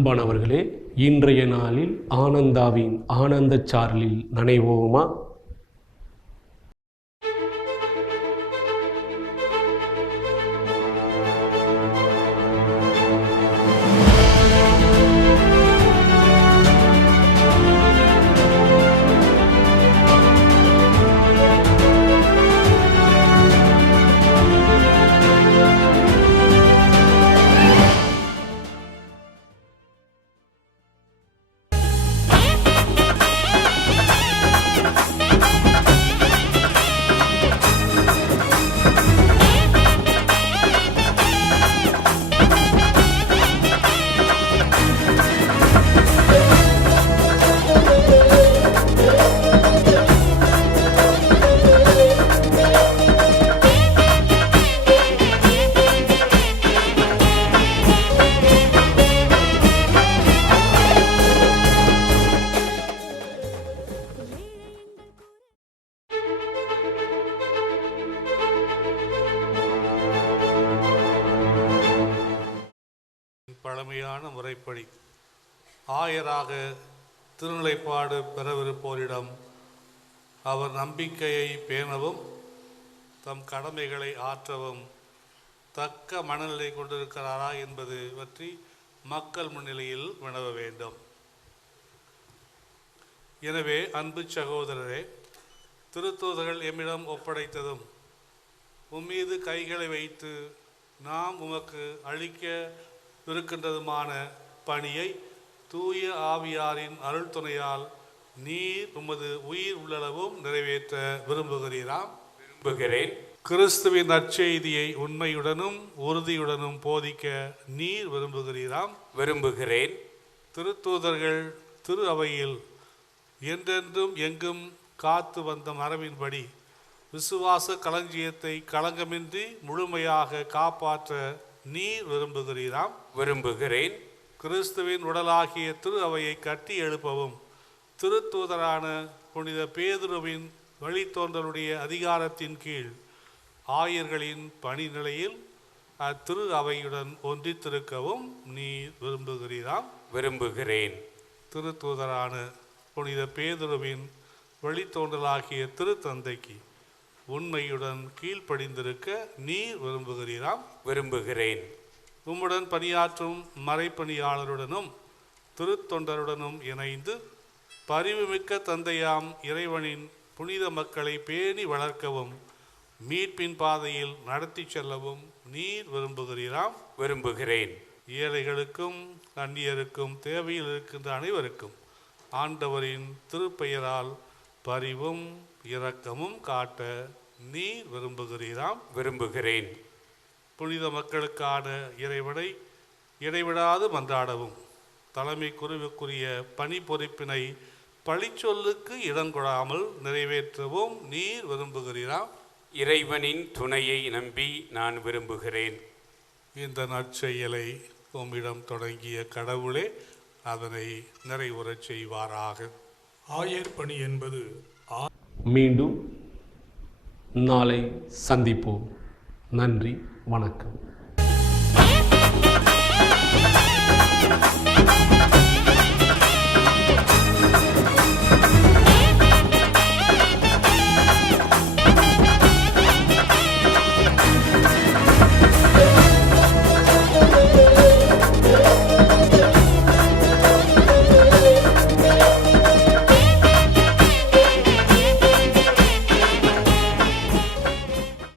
அன்பானவர்களே, இன்றைய நாளில் ஆனந்தாவின் ஆனந்த சாரலில் நனைவோமா? பழமையான முறைப்படி ஆயராக திருநிலைப்பாடு பெறவிருப்போரிடம் அவர் நம்பிக்கையை பேணவும் தம் கடமைகளை ஆற்றவும் தக்க மனநிலை கொண்டிருக்கிறாரா என்பது பற்றி மக்கள் முன்னிலையில் வினவ வேண்டும். எனவே அன்பு சகோதரரே, திருத்தூதர்கள் எம்மிடம் ஒப்படைத்ததும் உம்மீது கைகளை வைத்து நாம் உமக்கு அளிக்க இருக்கின்றதுமான பணியை தூய ஆவியாரின் அருள் துணையால் நீர் உமது உயிர் உள்ளளவும் நிறைவேற்ற விரும்புகிறேன். கிறிஸ்துவின் நற்செய்தியை உண்மையுடனும் உறுதியுடனும் போதிக்க நீர் விரும்புகிறேன். திருத்தூதர்கள் திரு அவையில் என்றென்றும் எங்கும் காத்து வந்த மரபின்படி விசுவாச களஞ்சியத்தை களங்கமின்றி முழுமையாக காப்பாற்ற நீர் விரும்புகிறேன். கிறிஸ்துவின் உடலாகிய திரு அவையை கட்டி எழுப்பவும் திருத்தூதரான புனித பேதுருவின் வழித்தோன்றலுடைய அதிகாரத்தின் கீழ் ஆயர்களின் பணி நிலையில் அத்திரு அவையுடன் ஒன்றித்திருக்கவும் நீர் விரும்புகிறேன். திருத்தூதரான புனித பேதுருவின் வழித்தோன்றலாகிய திருத்தந்தைக்கு உண்மையுடன் கீழ்ப்படிந்திருக்க நீர் விரும்புகிறேன். உம்முடன் பணியாற்றும் மறைப்பணியாளருடனும் திருத்தொண்டருடனும் இணைந்து பரிவுமிக்க தந்தையாம் இறைவனின் புனித மக்களை பேணி வளர்க்கவும் மீட்பின் பாதையில் நடத்தி செல்லவும் நீர் விரும்புகிறேன். ஏழைகளுக்கும் அந்நியருக்கும் தேவையில் இருக்கின்ற அனைவருக்கும் ஆண்டவரின் திருப்பெயரால் பரிவும் இரக்கமும் காட்ட நீர் விரும்புகிறேன். புனித மக்களுக்கான இறைவனை இடைவிடாது மன்றாடவும் தலைமை குருவுக்குரிய பணி பொறுப்பினை பழிச்சொல்லுக்கு இடங்கொடாமல் நிறைவேற்றவும் நீர் விரும்புகிறீராம். இறைவனின் துணையை நம்பி நான் விரும்புகிறேன். இந்த நற்செயலை உம்மிடம் தொடங்கிய கடவுளே அதனை நிறைவுறச் செய்வாராக. ஆயர் பணி என்பது மீண்டும் நாளை சந்திப்போம். நன்றி, வணக்கம்.